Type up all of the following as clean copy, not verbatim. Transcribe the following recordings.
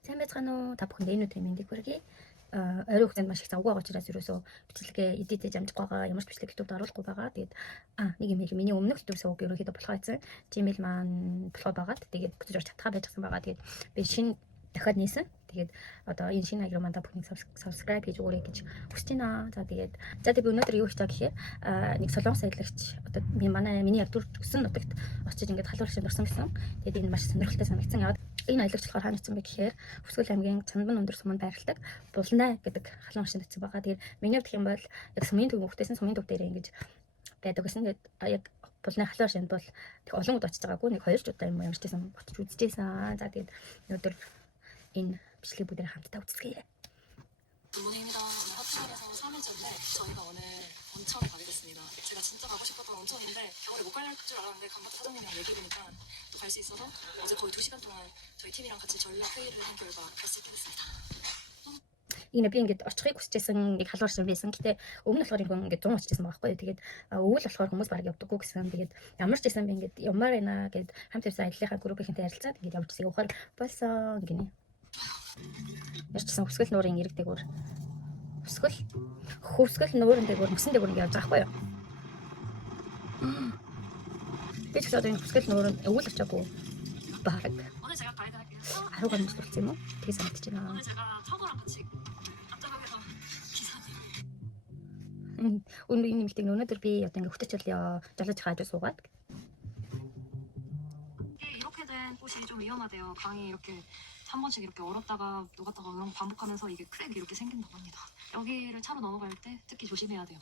Сайн байцгаана уу? Та бүхэнд энэ өдрийн мэндийг хүргэе. Орой хугацаанд маш их завгүй байгаа учраас ерөөсөө бичлэгээ эдитэж амжих байгаа, ямар ч бичлэг YouTube-д оруулахгүй байгаа. Тэгээд нэг юм хэлээ. Миний өмнөх YouTube сувг ерөөхдөө болохоо ийцэн Gmail маань болохоо байгаад тэгээд бүтэж орч чадхаа байжсан байгаа. Тэгээд би шинэ дахиад нээсэн. Тэгээд одоо энэ шинэ хаягруу маань та бүхэн subscribe хийж өгөөрэй гэж хүсэж байна. За тэгээд би өнөөдөр юу хийж байгаа гэхээр нэг солонгос аялагч одоо миний яг өссөн нутагт очиж ингээд халуур шинд орсон гэсэн. Тэгээд энэ маш сонирхолтой санагдсан. Яагаад энэ аялагч болохоор хаана очсон бэ гэхээр Өвсгөл аймгийн Чанбан өндөр суманд байрладаг Булнай гэдэг халуун машинд очсон байгаа. Тэгээд миний хувьд юм бол яг сумын төв хөвгтэйсэн сумын төв дээр ингэж байдаг гэсэн. Тэгээд яг Булнай халуун машинд бол их олон удаа очиж байгаагүй, нэг 2 ч удаа юм ямарч байсан очиж үзчихсэн. За тэгээд өнөөдөр энэ бичлэг бүгд хамтдаа үзэлцгээе. 굿모닝입니다. 하트에서 3일째인데 저희가 오늘 온천을 가게 됐습니다. 제가 진짜 가고 싶었던 온천인데 겨울에 못 갈 줄 알았는데 간마트 사장님이랑 얘기해보니까 또 갈 수 있어서 어제 거의 2시간 동안 저희 팀이랑 같이 전략 회의를 한 결과 갈 수 있게 됐습니다. Би ингээд очихыг хүсчихсэн нэг халуур шин байсан. Гэтэ өмнө болохоор ингээд 100 очижсэн байгаа байхгүй. Тэгээд өвөл болохоор хүмүүс баг явдаггүй гэсэн. Тэгээд ямар ч байсан би ингээд ямаар байна гэд хамт явсан аяллахаа группийнхэнтэй ярилцаад ингээд явж ирсэн. Ухаар болсон гинэ. Ярьчихсан Өвсгөл нуурын ирэг дээгүүр. Хөвсгөл нуурын дээгүүр мөсөн дээгүүр ингээд явж байгаа байхгүй юу? Би ч гэсэн одоо энэ Өвсгөл нуурын өвөл очиагүй баг. 오늘 제가 가이드 할게요. 10 гаруй мөс болсон юм уу? Тэгээ санагдаж байна. 오늘 제가 청구랑 같이 앞장가게서 기사님. Өнөөдөр энэ митинг өнөөдөр би одоо ингээд хөтөч жолооч хааж суугаад. 이렇게 된 곳이 좀 위험하대요. 강이 이렇게 한 번씩 이렇게 얼었다가 녹았다가 그런 거 반복하면서 이게 크랙이 이렇게 생긴다고 합니다. 여기를 차로 넘어갈 때 특히 조심해야 돼요.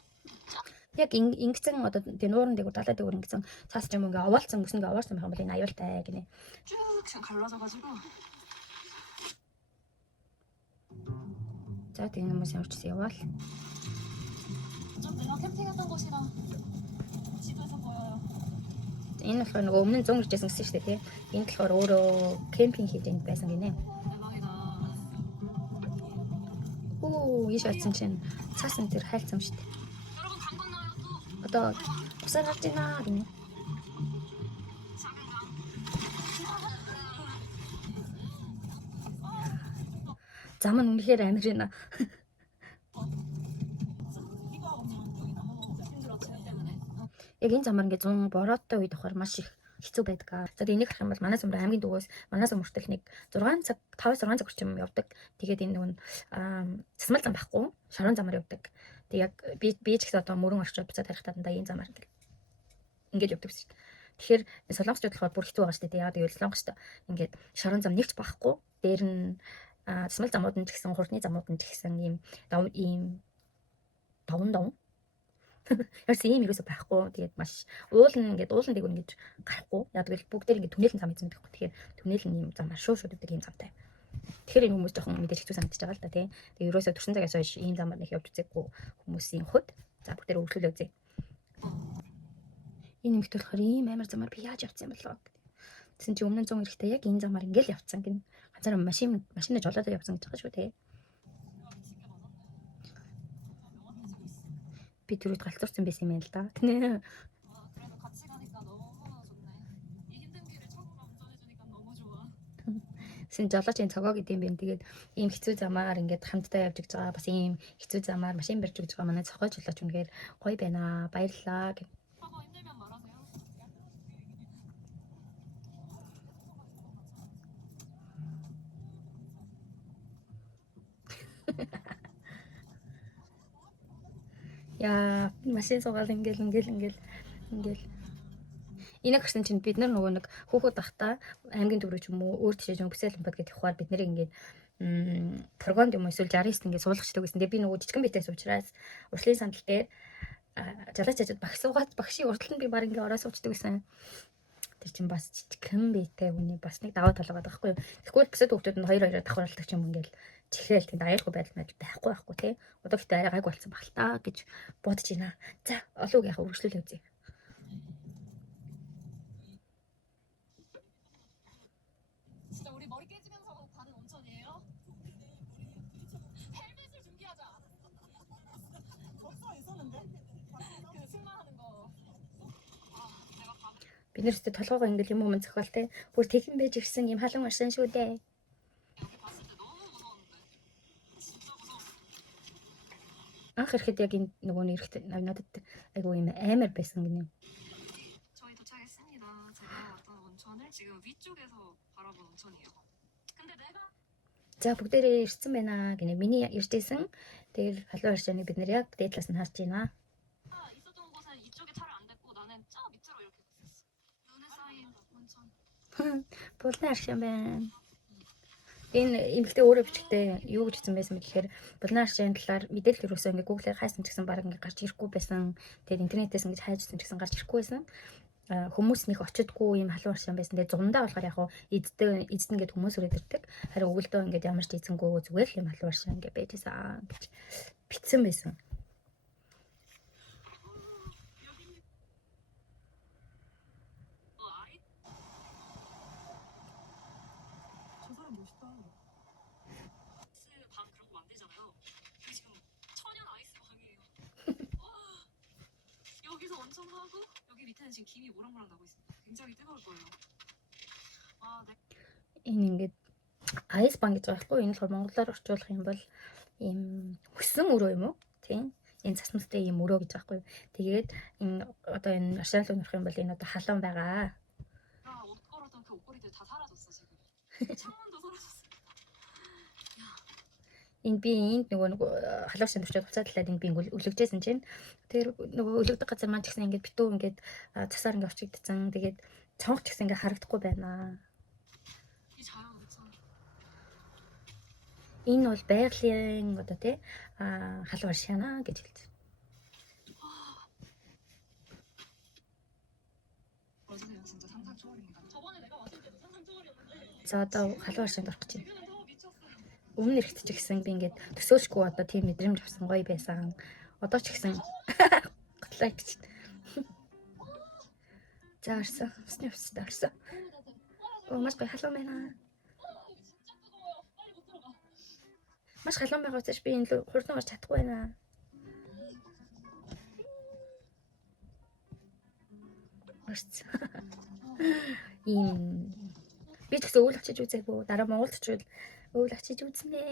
Яг ингэсэн одоо тэгээ нуурын дээгүүр далай дээгүүр ингэсэн цаас ч юм ингээ овоолцсон мөс ингээ овоолцсон байх юм бол энэ аюултай гинэ. 쭉 지금 갈라져가지고. За тэгээ хүмүүс ямарчсан яваал. 좀 내가 캠핑했던 곳이랑 집에서 보여요. Энэ болохоор нөгөө өмнө 100 иржсэн гэсэн шүү дээ тий. Энэ болохоор өөрөө кемпинг хийж байсан гинэ. 대박이다. Оо ийш очсон чинь цаасан тэр хайлцсан шүү дээ. 여러분 강 건너요 또. Одоо бусаар гарч ийна гинэ. 작은 강. Зам нь үнэхээр амар байна. Яг энэ замаар ингээ 100 бороотой үед авахар маш их хэцүү байдаг. За энийг харах юм бол манай сумрын аймгийн дүүгээс манай сум хүртэл нэг 6 цаг 5-6 цаг орчим явдаг. Тэгээд энэ нэг цэсмэл зам байхгүй шорон замаар явдаг. Тэг яг би ч гэсэн одоо мөрөн орчоод буцаад харихтаа дандаа энэ замаар ингээд явдаг гэсэн. Тэгэхээр солонгосчууд болохоор бүр хэцүү байгаа шүү дээ. Яг солонгосчууд ингээд шорон зам нэгч байхгүй. Дээр нь цэсмэл замууд нь ч гэсэн хурдны замууд нь ч гэсэн ийм давн Ярс ийм юусоо байхгүй. Тэгээд маш уулан дээгүүр ингэж гарахгүй. Яг л бүгдээр ингэ түнэлэн зам эзэмдэх гэх. Тэгэхээр түнэлэн ийм замаар шууд өгдөг ийм замтай. Тэгэхээр энэ хүмүүс жоохон мэдээж хэцүү санагдаж байгаа л да тий. Тэгээд ерөөсөө төрсөн цагаас хойш ийм замаар нэг явж үзээгүй хүмүүсийн хувьд за бүгдээр өргөжлөө үзье. Энэ нэмэгт болохоор ийм амар замаар би яаж явцсан юм болоо. Тэсэн чи өмнө 100 эрэхтэй яг энэ замаар ингээл явцсан гин. Ганцаараа машинаа жолоодоо явсан гэж байгаа шүү тий. Би түрүүд галзуурсан байсан юм л да. 그래도 같이 가니까 너무나 좋네. 이 힘든 길을 처음으로 운전해주니까 너무 좋아. Сэн жолоочийн цогоо гэдэг юм байна. Тэгээд ийм хэцүү замаар ингээд хамтдаа явж байгаа. Бас ийм хэцүү замаар машин барьж өгч байгаа манай цогоо жолооч үнэхээр гоё байна. Баярлалаа гэх. 저거 힘들면 말하세요. Яа, машин суугаад ингээл. Энийг гэсэн чинь бид нар нөгөө нэг хүүхэд байхдаа аймгийн төв рүү ч юм уу өөр тийш өнгөсөл юмбад гэдэг ихваар бид нэр ингээд прогонд юм эсвэл 69 ингээд суулгачдаг гэсэн. Тэгээ би нөгөө жижигэн битээс учраас уршлын сандал дээр жалаач ажид багш суугаад багшийн урталд би баг ингээд ороо суучдаг гэсэн. Тэр чинь бас жижигэн битэй хүний бас нэг даваа тал байгаа байхгүй юу. Тэгвэл бисэд хүүхдүүд нь 2-2 давхарлдаг ч юм ингээд чихээл тэнд аюулгүй байдал байхгүй тий. Одоо гэхдээ арай гайг болсон баг л та гэж бодож байна. За олууг яхаа үргэлжлүүлээ үзье. 진짜 우리 머리 깨지면서 가는 온천이에요? 헬멧을 준비하자. 벌써 있었는데? 그 승마하는 거. 내가 가면. Бид нэрстэй толгоогоо ингээл юм зохиол те. Бүр тэхэн байж ирсэн юм халуун машин шүү дээ. 여기 봤을 때 Анх ирэхэд яг энэ нөгөө нэг ирэхэд надад айгүй юм амар байсан гинэ. 저희 도착했습니다. 제가 왔던 온천을 지금 위쪽에서 바라본 온천이에요. 근데 내가 За бүгдээрээ ирсэн байна гинэ. Миний иржсэн. Тэгээд халуун аршааныг бид нэр яг дээд талаас нь харж байна. 있었던 곳은 이쪽에 차를 안 댔고 나는 저 밑으로 이렇게 있었어. 눈에 쌓인 온천. Булан аршаан байна. Энэ эмэгтэй өөрөө бичгтээ юу гэж хэлсэн байсан бэ гэхээр булан аршааны талаар мэдээлэл өрөөсөө ингээ Google-аар хайсан ч гэсэн баг ингээ гарч ирэхгүй байсан. Тэгээд интернетээс ингээ хайжсан ч гэсэн гарч ирэхгүй байсан. Хүмүүс нэг очидгүй юм халуун аршаан байсан. Тэгээд зундаа болохоор яг хуу эзэн гэдэг хүмүүс өрөөд ирдэг. Харин өгөлдөө ингээ ямар ч эзэнгөө зүгээр л юм халуун аршаан ингээ байжсэн гэж битсэн байсан. 저 사람 멋있다. 아이스 방 그런 거 만들잖아요. 이게 지금 천연 아이스 방이에요. 여기서 온천하고 여기 밑에는 지금 김이 모락모락 나고 있습니다. 굉장히 뜨거울 거예요. 와, 네. Энэ ингээд айс банк гэж байгаа хгүй. Энэ болохоор монголоор орчуулах юм бол ийм хүссэн өрөө юм уу? Тийм. Энэ цасмастай ийм өрөө гэж байгаа хгүй. Тэгээд энэ одоо энэ аршаан руу нөрөх юм бол энэ одоо халуун байгаа. 옷 걸었던 그 옷걸이들 다 사라졌어 지금. 창문도 사라졌어. Энэ би энд нөгөө халуун аршаанд очиод буцаад талаад энэ би өлөгжсэн чинь тэр нөгөө өлөгдөх газар маань ч гэсэн ингээд битүү ингээд цасаар ингээд очигдсан. Тэгээд цонх ч гэсэн ингээд харагдахгүй байна. 이 자연 온천. Энэ бол байгалийн одоо тий халуун аршаана гэж хэлдэг. 맞으세요. 진짜 상상 초월입니다. 저번에 내가 왔을 때도 상상 초월이었는데 За одоо халуун аршаанд орох гэж байна. 지금은 더 미쳤어요. Өмнө ирэхэд ч гэсэн би ингээд төсөөлшгүй одоо тийм мэдрэмж авсан гоё байсан. Одоо ч гэсэн готлаа гэж. За орсон. Усны өвсөд орсон. Маш гоё халуун байна. 진짜 뜨거워요. 빨리 못 들어가. Маш халуун байгаа учраас би энэ хурдан орж чадахгүй байна. Орсон. Ийм би ч гэсэн үйл очиж үзээгүй. Дараа Монголд очивол үйл очиж үзнэ.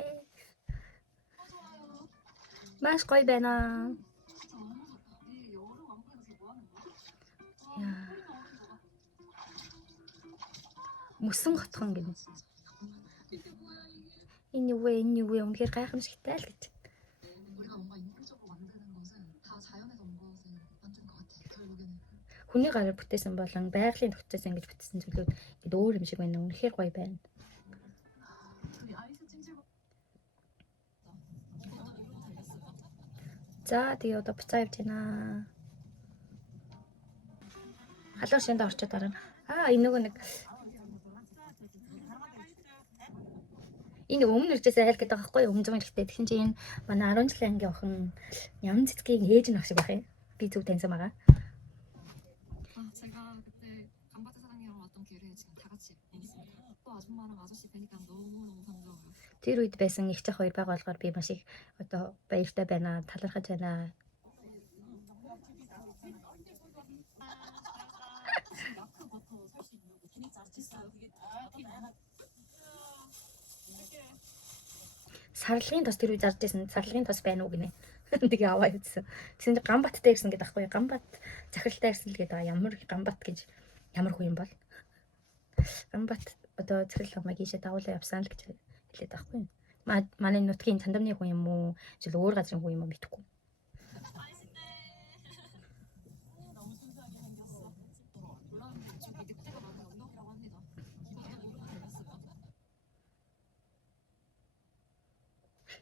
Маш гоё байна. 진짜 너무 좋다. 이 여름 왕국에서 뭐 하는 거야? Яа. Мөсөн готхон гэнэ. Энэ юу вэ? Энэ юу вэ? Үнэхээр гайхамшигтай л гэж. 우리가 뭔가 인공적으로 만드는 것은 다 자연에서 온 것을 만든 것 같아. 결국에는. Хүний гараар бүтээсэн болон байгалийн тогтцоос ингэж бүтээсэн зүйлүүд ингэ өөр юм шиг байна. Үнэхээр гоё байна. 이 아이스 찜질. За тэгээ одоо буцаа явж байна. Халуун шинд орчод дараа. Энэ нөгөө нэг энэ өмнө иржсэн айл гэдэг байгаа байхгүй юу? Өмнө зам ирэхдээ тэгсэн чинь энэ манай 10 жилийн ангийн охин ям цэцгийн ээж нь ах шиг байх юм. Би зүг таньсан байгаа. 제가 그때 감바트 사장님이랑 왔던 기회에 지금 다 같이 있습니다. 또 아줌마랑 아저씨 뵈니까 너무너무 반가워요. Тэр үед байсан их цах хоёр байгаа болохоор би маш их одоо баяртай байна. Талархаж байна. 마크부터 살 수 있는 거 진짜 아티스트예요. 그게 Сарлагын тос тэр үе зарж байсан. Сарлагын тос байна уу гинэ. Тэгээ аваа явуулсан. Тэгсэн чинь гамбаттай ирсэн гэдэг аахгүй. Гамбат захиралтай ирсэн л гэдэг. Ямар гамбат гэж ямар хүн юм бол. Гамбат одоо захирал хамаа гişэ дагуулаа явсан л гэж хэлээд аахгүй. Манай нутгийн цандамны хүн юм уу? Жил өөр газрын хүн юм уу мэдэхгүй. 너무 순수하게 생겼어. 올라오는 쪽이 늑대가 많은 언덕이라고 합니다. 저도 모르고 달렸어요.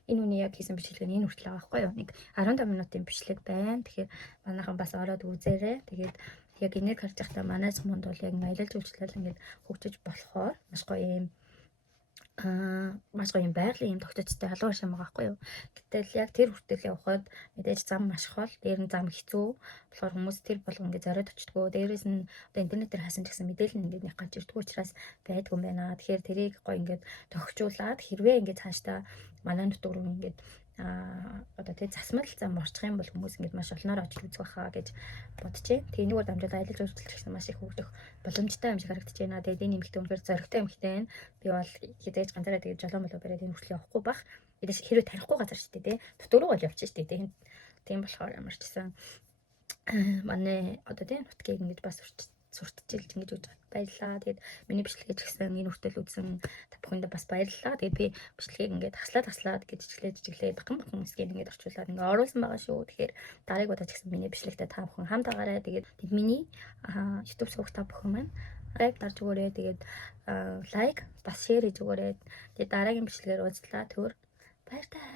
Энэ үний яг хийсэн бичлэг нь энэ хүртэл байгаа байхгүй юу? Нэг 15 минутын бичлэг байна. Тэгэхээр манайхан бас ороод үзээрэй. Тэгээд яг энийг харж байхдаа манай суманд бол яг аялал жуулчлал ингээд хөгжиж болохоор маш гоё юм маш гоё юм байгалийн юм тогтцтой халуун шам байгаа байхгүй юу? Гэтэл яг тэр хүртэл явхад мэдээж зам маш хол, дээр нь зам хэцүү. Тэгэхээр хүмүүс тэр болгон ингээд зориод очтгоо. Дээрээс нь одоо интернетээр хасан ч гэсэн мэдээлэл нь ингээд нэг гарч ирдгүү учраас байдгүй юм байна. Тэгэхээр тэрийг гоё ингээд тогтжуулаад хэрвээ ингээд цаашдаа манай нутаг руу ингээд одоо тэгээ засмал зам орчих юм бол хүмүүс ингээд маш олноор очиж үзэх байхаа гэж бодчихэ. Тэгээ энэгээр дамжуулаад аялал жуулчлалч гэсэн маш их хөгжих боломжтой юм шиг харагдаж байна. Тэгээд энэ эмэгтэй үнэхээр зоригтой эмэгтэй байна. Би бол хизээж ганцаараа тэгээд жолоо молоо бариад энэ хүртэл явахгүй бах. Эдээс хэрвээ танихгүй газар шүү дээ, дотор руу бол явчих шүү дээ. Тийм болохоор ямар ч гэсэн манай одоо тийм нутгийг ингэж бас сурталчилж ингэж үж баярлаа. Тэгээд миний бичлэгийг гэсэн энэ хүртэл үзсэн та бүхэнд бас баярлалаа. Тэгээд би бичлэгийг ингээд таслаад гэж жижиглээ бахан хүмүүсгээд ингээд орчуулад ингээд оруулсан байгаа шүү. Тэгэхээр дараагийн удаа ч гэсэн миний бичлэгтэй та бүхэн хамт агаарай. Тэгээд миний YouTube суваг та бүхэн маань лайк дарж өгөөрэй. Тэгээд лайк бас шеэр хийж өгөөрэй. Тэгээд дараагийн бичлэгээр уулзлаа. Түр баяр таа.